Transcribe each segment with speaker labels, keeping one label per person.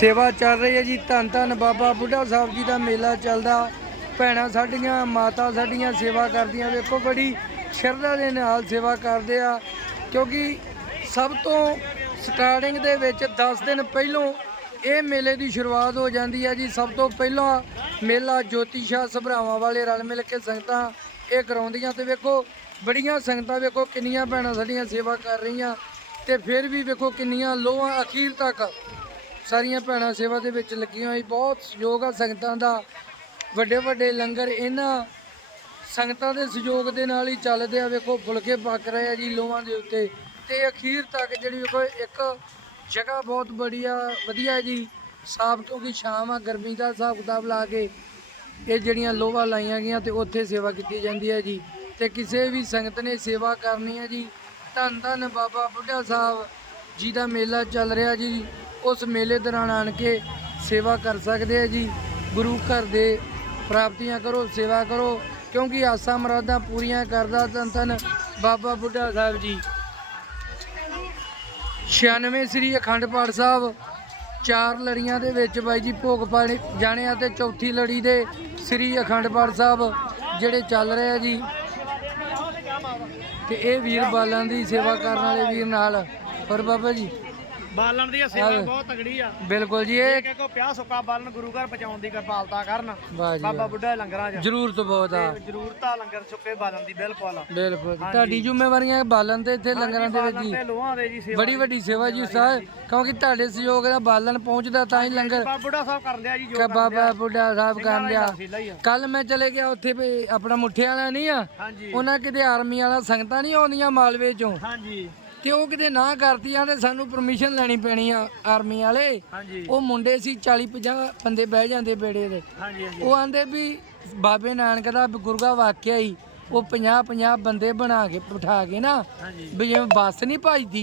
Speaker 1: ਸੇਵਾ ਚੱਲ ਰਹੀ ਹੈ ਜੀ। ਧੰਨ ਧੰਨ ਬਾਬਾ ਬੁੱਢਾ ਸਾਹਿਬ ਜੀ ਦਾ ਮੇਲਾ ਚੱਲਦਾ। ਭੈਣਾਂ ਸਾਡੀਆਂ, ਮਾਤਾ ਸਾਡੀਆਂ ਸੇਵਾ ਕਰਦੀਆਂ। ਵੇਖੋ ਬੜੀ ਸ਼ਰਧਾ ਦੇ ਨਾਲ ਸੇਵਾ ਕਰਦੇ ਆ। ਕਿਉਂਕਿ ਸਭ ਤੋਂ ਸਟਾਰਟਿੰਗ ਦੇ ਵਿੱਚ 10 ਦਿਨ ਪਹਿਲੋਂ ਇਹ ਮੇਲੇ ਦੀ ਸ਼ੁਰੂਆਤ ਹੋ ਜਾਂਦੀ ਹੈ ਜੀ। ਸਭ ਤੋਂ ਪਹਿਲਾਂ ਮੇਲਾ ਜੋਤੀਸ਼ਾ ਸਭਰਾਵਾਂ ਵਾਲੇ ਰਲ ਮਿਲ ਕੇ ਸੰਗਤਾਂ ਇਹ ਕਰਾਉਂਦੀਆਂ ਤੇ ਵੇਖੋ ਬੜੀਆਂ ਸੰਗਤਾਂ ਵੇਖੋ ਕਿੰਨੀਆਂ ਭੈਣਾਂ ਸਾਡੀਆਂ ਸੇਵਾ ਕਰ ਰਹੀਆਂ। ਤੇ ਫਿਰ ਵੀ ਵੇਖੋ ਕਿੰਨੀਆਂ ਲੋਹਾਂ ਅਖੀਰ ਤੱਕ ਸਾਰੀਆਂ ਭੈਣਾਂ ਸੇਵਾ ਦੇ ਵਿੱਚ ਲੱਗੀਆਂ ਹੋਈ ਬਹੁਤ ਸਹਿਯੋਗ ਆ ਸੰਗਤਾਂ ਦਾ, ਵੱਡੇ ਵੱਡੇ ਲੰਗਰ ਇਹਨਾਂ ਸੰਗਤਾਂ ਦੇ ਸਹਿਯੋਗ ਦੇ ਨਾਲ ਹੀ ਚੱਲਦੇ ਆ। ਵੇਖੋ, ਫੁਲਕੇ ਪੱਕ ਰਹੇ ਆ ਜੀ ਲੋਹਾਂ ਦੇ ਉੱਤੇ ਤੇ ਅਖੀਰ ਤੱਕ ਜਿਹੜੀ ਵੇਖੋ, ਇੱਕ ਜਗ੍ਹਾ ਬਹੁਤ ਬੜੀ ਆ ਵਧੀਆ ਜੀ। ਸਾਫ਼ ਕਿਉਂਕਿ ਸ਼ਾਮ ਆ, ਗਰਮੀ ਦਾ ਹਿਸਾਬ ਕਿਤਾਬ ਲਾ ਕੇ ਇਹ ਜਿਹੜੀਆਂ ਲੋਹਾ ਲਾਈਆਂ ਗਈਆਂ ਤੇ ਉੱਥੇ ਸੇਵਾ ਕੀਤੀ ਜਾਂਦੀ ਹੈ ਜੀ। ਤੇ ਕਿਸੇ ਵੀ ਸੰਗਤ ਨੇ ਸੇਵਾ ਕਰਨੀ ਹੈ ਜੀ, ਧੰਨ ਧੰਨ ਬਾਬਾ ਬੁੱਢਾ ਸਾਹਿਬ ਜੀ ਦਾ ਮੇਲਾ ਚੱਲ ਰਿਹਾ ਜੀ। ਉਸ ਮੇਲੇ ਦੌਰਾਨ ਆਣ ਕੇ ਸੇਵਾ ਕਰ ਸਕਦੇ ਆ ਜੀ। ਗੁਰੂ ਘਰ ਦੇ ਪ੍ਰਾਪਤੀਆਂ ਕਰੋ, ਸੇਵਾ ਕਰੋ, ਕਿਉਂਕਿ ਆਸਾਂ ਮੁਰਾਦਾਂ ਪੂਰੀਆਂ ਕਰਦਾ ਧੰਨ ਧੰਨ ਬਾਬਾ ਬੁੱਢਾ ਸਾਹਿਬ ਜੀ। 96 ਸ੍ਰੀ ਅਖੰਡ ਪਾਠ ਸਾਹਿਬ, ਚਾਰ ਲੜੀਆਂ ਦੇ ਵਿੱਚ ਬਾਈ ਜੀ ਭੋਗ ਪਾਣੇ ਜਾਣੇ ਆ ਤੇ ਚੌਥੀ ਲੜੀ ਦੇ ਸ੍ਰੀ ਅਖੰਡ ਪਾਠ ਸਾਹਿਬ ਜਿਹੜੇ ਚੱਲ ਰਹੇ ਆ ਜੀ। ਤੇ ਇਹ ਵੀਰ ਬਾਲਾਂ ਦੀ ਸੇਵਾ ਕਰਨ ਵਾਲੇ ਵੀਰ ਨਾਲ। ਪਰ ਬਾਬਾ ਜੀ।
Speaker 2: ਬਾਲਣ ਦੀ ਸੇਵਾ ਬਹੁਤ ਤਗੜੀ ਆ।
Speaker 1: ਬਿਲਕੁਲ ਜੀ ਇਹ
Speaker 2: ਕਿ ਕੋ ਪਿਆ ਸੁੱਕਾ ਬਾਲਣ ਗੁਰੂ ਘਰ ਪਹੁੰਚਾਉਣ ਦੀ ਕਿਰਪਾਲਤਾ ਕਰਨ। ਬਾਬਾ। ਬੁੱਢਾ ਲੰਗਰਾਂ 'ਚ।
Speaker 1: ਜ਼ਰੂਰਤ ਬਹੁਤ ਆ।
Speaker 2: ਜ਼ਰੂਰਤ ਆ ਲੰਗਰ ਸੁੱਕੇ ਬਾਲਣ ਦੀ ਬਿਲਕੁਲ।
Speaker 1: ਬਿਲਕੁਲ ਤੁਹਾਡੀ ਜ਼ਿੰਮੇਵਾਰੀਆਂ ਬਾਲਣ ਤੇ ਇੱਥੇ ਲੰਗਰਾਂ ਦੇ ਵਿੱਚ ਜੀ ਬੜੀ ਵੱਡੀ ਸੇਵਾ ਜੀ ਉਸਤਾਦ ਕਿਉਂਕਿ ਤੁਹਾਡੇ ਸਹਿਯੋਗ ਦਾ ਬਾਲਣ ਪਹੁੰਚਦਾ ਤਾਂ ਹੀ ਲੰਗਰ
Speaker 2: ਬਾਬਾ ਬੁੱਢਾ ਸਾਹਿਬ ਕਰਨ ਦਿਆ ਜੀ ਜੋ
Speaker 1: ਬਾਬਾ ਬੁੱਢਾ ਸਾਹਿਬ
Speaker 2: ਦਾ
Speaker 1: ਲਿਆ। ਕੱਲ ਮੈਂ ਚਲੇ ਗਿਆ ਉੱਥੇ ਵੀ ਆਪਣਾ ਮੁੱਠੇ ਵਾਲਾ ਨਹੀਂ ਆ। ਉਹਨਾਂ ਕਿਤੇ ਆਰਮੀ ਵਾਲਾ ਸੰਗਤਾਂ ਨਹੀਂ ਆਉਂਦੀਆਂ ਮਾਲਵੇ ਚੋਂ।
Speaker 2: ਹਾਂਜੀ।
Speaker 1: ਤੇ ਉਹ ਕਿਤੇ ਨਾ ਕਰਤੀਆਂ ਤੇ ਸਾਨੂੰ ਪਰਮਿਸ਼ਨ ਲੈਣੀ ਪੈਣੀ ਆ ਆਰਮੀ ਵਾਲੇ?
Speaker 2: ਹਾਂਜੀ।
Speaker 1: ਉਹ ਮੁੰਡੇ ਸੀ 40 50 ਬੰਦੇ ਬਹਿ ਜਾਂਦੇ ਬੇੜੇ ਦੇ।
Speaker 2: ਹਾਂਜੀ ਹਾਂਜੀ।
Speaker 1: ਉਹ ਆਂਦੇ ਵੀ ਬਾਬੇ ਨਾਨਕ ਦਾ ਗੁਰਗਾ ਵਾਕਿਆ ਹੀ ਉਹ 50 50 ਬੰਦੇ ਬਣਾ ਕੇ ਬਿਠਾ ਕੇ ਨਾ ਵੀ ਜਿਵੇਂ ਬੱਸ ਨਹੀਂ ਭਜਦੀ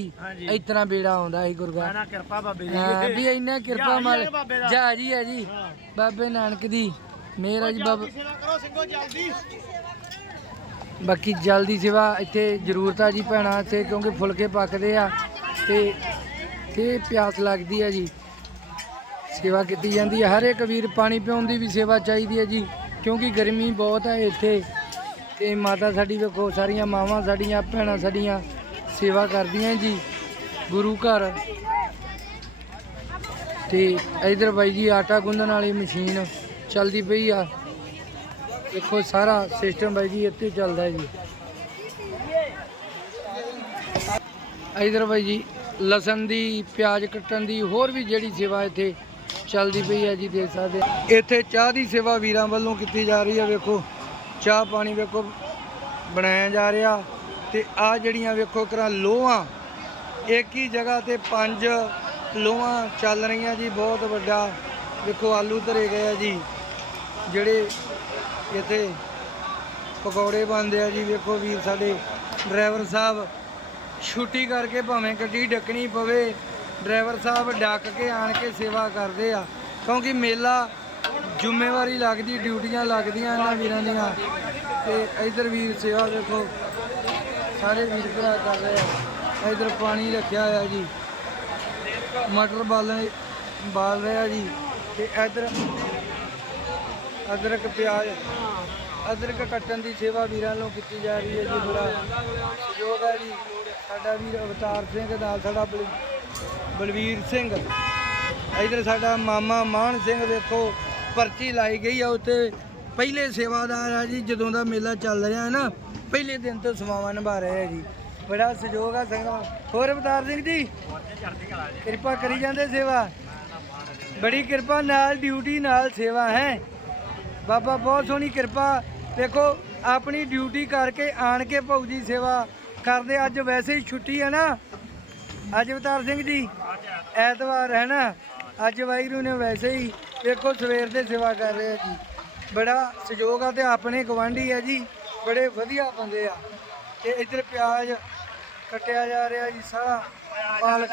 Speaker 1: ਇਸ ਤਰ੍ਹਾਂ ਬੇੜਾ ਆਉਂਦਾ ਸੀ ਗੁਰਗਾ
Speaker 2: ਮੈਂ ਨਾ ਕਿਰਪਾ ਬਾਬੇ ਦੀ।
Speaker 1: ਹਾਂ ਵੀ ਇੰਨਾ ਕਿਰਪਾ ਮਾਲ। ਜਹਾਜ਼ ਹੀ ਹੈ ਜੀ। ਬਾਬੇ ਨਾਨਕ ਦੀ। ਮੇਰਾ ਜੀ ਬਾਬਾ
Speaker 2: ਸੇਵਾ ਕਰੋ ਸਿੰਘੋ ਜਲਦੀ।
Speaker 1: ਬਾਕੀ ਜਲ ਦੀ ਸੇਵਾ ਇੱਥੇ ਜ਼ਰੂਰਤ ਆ ਜੀ ਭੈਣਾਂ, ਇੱਥੇ ਕਿਉਂਕਿ ਫੁਲਕੇ ਪੱਕਦੇ ਆ ਤੇ ਤੇ ਪਿਆਸ ਲੱਗਦੀ ਆ ਜੀ। ਸੇਵਾ ਕੀਤੀ ਜਾਂਦੀ ਹੈ ਹਰ ਇੱਕ ਵੀਰ ਪਾਣੀ ਪਿਉਣ ਦੀ ਵੀ ਸੇਵਾ ਚਾਹੀਦੀ ਹੈ ਜੀ, ਕਿਉਂਕਿ ਗਰਮੀ ਬਹੁਤ ਹੈ ਇੱਥੇ। ਤੇ ਮਾਤਾ ਸਾਡੀ ਵੇਖੋ, ਸਾਰੀਆਂ ਮਾਵਾਂ ਸਾਡੀਆਂ, ਭੈਣਾਂ ਸਾਡੀਆਂ ਸੇਵਾ ਕਰਦੀਆਂ ਜੀ, ਗੁਰੂ ਘਰ। ਤੇ ਇਧਰ ਬਾਈ ਜੀ ਆਟਾ ਗੁੰਦਣ ਵਾਲੀ ਮਸ਼ੀਨ ਚੱਲਦੀ ਪਈ ਆ। ਦੇਖੋ ਸਾਰਾ ਸਿਸਟਮ ਬਾਈ ਜੀ, ਇੱਥੇ ਚੱਲਦਾ ਜੀ। ਇਧਰ ਬਾਈ ਜੀ, ਲਸਣ ਦੀ, ਪਿਆਜ਼ ਕੱਟਣ ਦੀ, ਹੋਰ ਵੀ ਜਿਹੜੀ ਸੇਵਾ ਇੱਥੇ ਚੱਲਦੀ ਪਈ ਹੈ ਜੀ, ਦੇਖ ਸਕਦੇ ਇੱਥੇ ਚਾਹ ਦੀ ਸੇਵਾ ਵੀਰਾਂ ਵੱਲੋਂ ਕੀਤੀ ਜਾ ਰਹੀ ਹੈ, ਵੇਖੋ, ਚਾਹ ਪਾਣੀ ਵੇਖੋ, ਬਣਾਇਆ ਜਾ ਰਿਹਾ ਤੇ ਆ ਜਿਹੜੀਆਂ ਵੇਖੋ ਕਰਾਂ ਲੋਹਾਂ, ਇੱਕ ਹੀ ਜਗ੍ਹਾ ਤੇ ਪੰਜ ਲੋਹਾਂ ਚੱਲ ਰਹੀਆਂ ਜੀ, ਬਹੁਤ ਵੱਡਾ, ਵੇਖੋ ਆਲੂ ਧਰੇ ਗਏ ਆ ਜੀ, ਜਿਹੜੇ ਇੱਥੇ ਪਕੌੜੇ ਬਣਦੇ ਆ ਜੀ। ਵੇਖੋ ਵੀਰ ਸਾਡੇ ਡਰਾਈਵਰ ਸਾਹਿਬ ਛੁੱਟੀ ਕਰਕੇ ਭਾਵੇਂ ਗੱਡੀ ਡੱਕਣੀ ਪਵੇ, ਡਰਾਈਵਰ ਸਾਹਿਬ ਡੱਕ ਕੇ ਆਣ ਕੇ ਸੇਵਾ ਕਰਦੇ ਆ। ਕਿਉਂਕਿ ਮੇਲਾ ਜ਼ਿੰਮੇਵਾਰੀ ਲੱਗਦੀ, ਡਿਊਟੀਆਂ ਲੱਗਦੀਆਂ ਇਹਨਾਂ ਵੀਰਾਂ ਦੀਆਂ। ਤੇ ਇਧਰ ਵੀਰ ਸੇਵਾ ਵੇਖੋ ਸਾਰੇ ਵੀਰ ਭਰਾ ਕਰ ਰਹੇ ਆ। ਇਧਰ ਪਾਣੀ ਰੱਖਿਆ ਹੋਇਆ ਜੀ। ਮਟਰ ਬਾਲ ਬਾਲ ਰਿਹਾ ਜੀ। ਤੇ ਇਧਰ ਅਦਰਕ ਪਿਆਜ਼। ਅਦਰਕ ਕੱਟਣ ਦੀ ਸੇਵਾ ਵੀਰਾਂ ਵੱਲੋਂ ਕੀਤੀ ਜਾ ਰਹੀ ਹੈ ਜੀ ਬੜਾ ਸਹਿਯੋਗ ਹੈ ਜੀ। ਸਾਡਾ ਵੀਰ ਅਵਤਾਰ ਸਿੰਘ ਨਾਲ ਸਾਡਾ ਬਲ- ਬਲਵੀਰ ਸਿੰਘ। ਇਧਰ ਸਾਡਾ ਮਾਮਾ ਮਾਨ ਸਿੰਘ ਵੇਖੋ ਪਰਚੀ ਲਾਈ ਗਈ ਆ ਉੱਤੇ ਪਹਿਲੇ ਸੇਵਾਦਾਰ ਆ ਜੀ ਜਦੋਂ ਦਾ ਮੇਲਾ ਚੱਲ ਰਿਹਾ ਹੈ ਨਾ ਪਹਿਲੇ ਦਿਨ ਤੋਂ ਸੇਵਾਵਾਂ ਨਿਭਾ ਰਹੇ ਆ ਜੀ। ਬੜਾ ਸਹਿਯੋਗ ਆ ਸੰਗਤਾਂ ਹੋਰ ਅਵਤਾਰ ਸਿੰਘ ਜੀ? ਕਿਰਪਾ ਕਰੀ ਜਾਂਦੇ ਸੇਵਾ। ਬੜੀ ਕਿਰਪਾ ਨਾਲ ਡਿਊਟੀ ਨਾਲ ਸੇਵਾ ਹੈ। ਬਾਬਾ, ਬਹੁਤ ਸੋਹਣੀ ਕਿਰਪਾ। ਦੇਖੋ, ਆਪਣੀ ਡਿਊਟੀ ਕਰਕੇ ਆਣ ਕੇ ਭਾਊ ਜੀ ਸੇਵਾ ਕਰਦੇ। ਅੱਜ ਵੈਸੇ ਹੀ ਛੁੱਟੀ ਹੈ ਨਾ। ਅੱਜ ਅਵਤਾਰ ਸਿੰਘ ਜੀ, ਐਤਵਾਰ ਹੈ ਨਾ। ਅੱਜ ਵਾਹਿਗੁਰੂ ਨੇ ਵੈਸੇ ਹੀ ਦੇਖੋ, ਸਵੇਰ ਦੇ ਸੇਵਾ ਕਰ ਰਹੇ ਆ ਜੀ। ਬੜਾ ਸਹਿਯੋਗ ਆ ਤੇ ਆਪਣੇ ਗਵਾਂਢੀ ਆ ਜੀ। ਬੜੇ ਵਧੀਆ ਬੰਦੇ ਆ। ਤੇ ਇੱਧਰ ਪਿਆਜ਼ ਕੱਟਿਆ ਜਾ ਰਿਹਾ ਜੀ ਸਾਰਾ। ਪਾਲਕ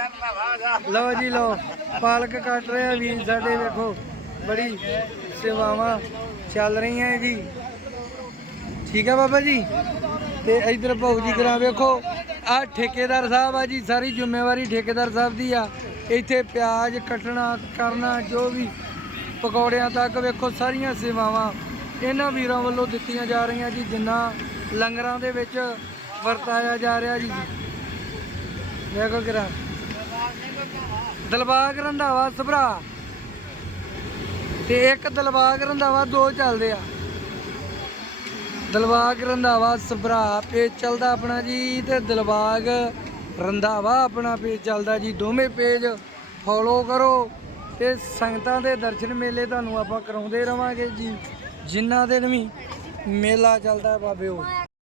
Speaker 1: ਲਓ ਜੀ, ਲਓ। ਪਾਲਕ ਕੱਟ ਰਿਹਾ ਵੀ ਸਾਡੇ, ਵੇਖੋ। ਬੜੀ ਸੇਵਾਵਾਂ ਚੱਲ ਰਹੀਆਂ ਜੀ। ਠੀਕ ਹੈ ਬਾਬਾ ਜੀ? ਤੇ ਇਧਰ ਭਾਊ ਜੀ ਕਰਾਂ ਵੇਖੋ। ਆ ਠੇਕੇਦਾਰ ਸਾਹਿਬ ਆ ਜੀ, ਸਾਰੀ ਜ਼ਿੰਮੇਵਾਰੀ ਠੇਕੇਦਾਰ ਸਾਹਿਬ ਦੀ ਆ। ਇੱਥੇ ਪਿਆਜ਼ ਕੱਟਣਾ, ਕਰਨਾ, ਜੋ ਵੀ ਪਕੌੜਿਆਂ ਤੱਕ ਵੇਖੋ, ਸਾਰੀਆਂ ਸੇਵਾਵਾਂ ਇਹਨਾਂ ਵੀਰਾਂ ਵੱਲੋਂ ਦਿੱਤੀਆਂ ਜਾ ਰਹੀਆਂ ਜੀ, ਜਿੰਨਾ ਲੰਗਰਾਂ ਦੇ ਵਿੱਚ ਵਰਤਾਇਆ ਜਾ ਰਿਹਾ ਜੀ। ਵੇਖੋ ਕਿਰਾ। ਦਲਬਾਗ ਰੰਧਾਵਾ, ਸਭਰਾ। ਤੇ ਇੱਕ ਦਲਬਾਗ ਰੰਧਾਵਾ ਦੋ ਚੱਲਦੇ ਆ। ਦਲਬਾਗ ਰੰਧਾਵਾ ਸਭਰਾ ਪੇਜ ਚੱਲਦਾ ਆਪਣਾ ਜੀ ਤੇ ਦਲਬਾਗ ਰੰਧਾਵਾ ਆਪਣਾ ਪੇਜ ਚੱਲਦਾ ਜੀ। ਦੋਵੇਂ ਪੇਜ ਫੋਲੋ ਕਰੋ ਤੇ ਸੰਗਤਾਂ ਦੇ ਦਰਸ਼ਨ ਮੇਲੇ ਤੁਹਾਨੂੰ ਆਪਾਂ ਕਰਾਉਂਦੇ ਰਵਾਂਗੇ ਜੀ। ਜਿਨ੍ਹਾਂ ਦਿਨ ਵੀ ਮੇਲਾ ਚੱਲਦਾ ਬਾਬੇ ਉਹ